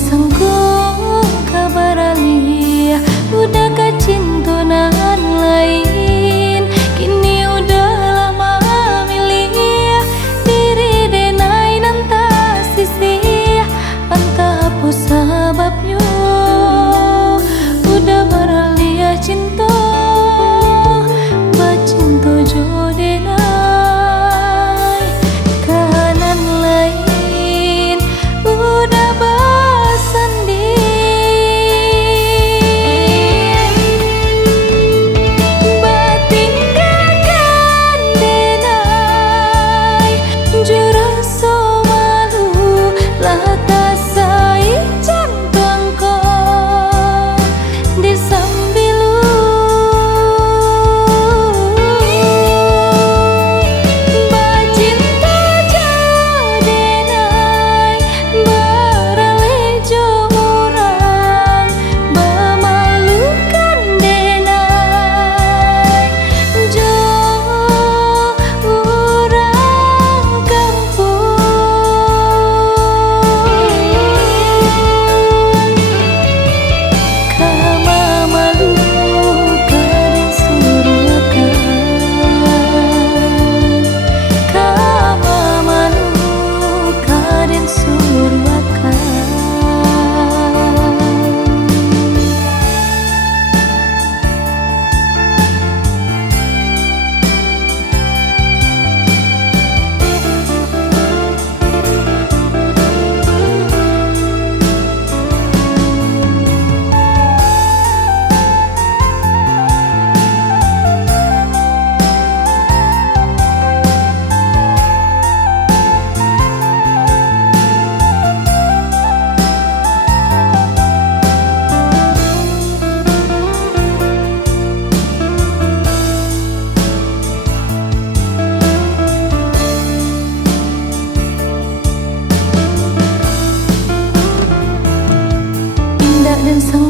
sangkung kabar alih udah kecintaan lain, kini udah lama milih diri denai nanta sisi entah apa sebabnya udah beralih cinta bacinta jodenai kanan lain udah bersanding bertinggalkan denai jurasa malu lah tak sai jantungku di sambilu bacinta jodenai beralih jo orang memalukan denai jo orang kampung kama malu kadang suruhkan kama malu kadang suruhkan. Dan sang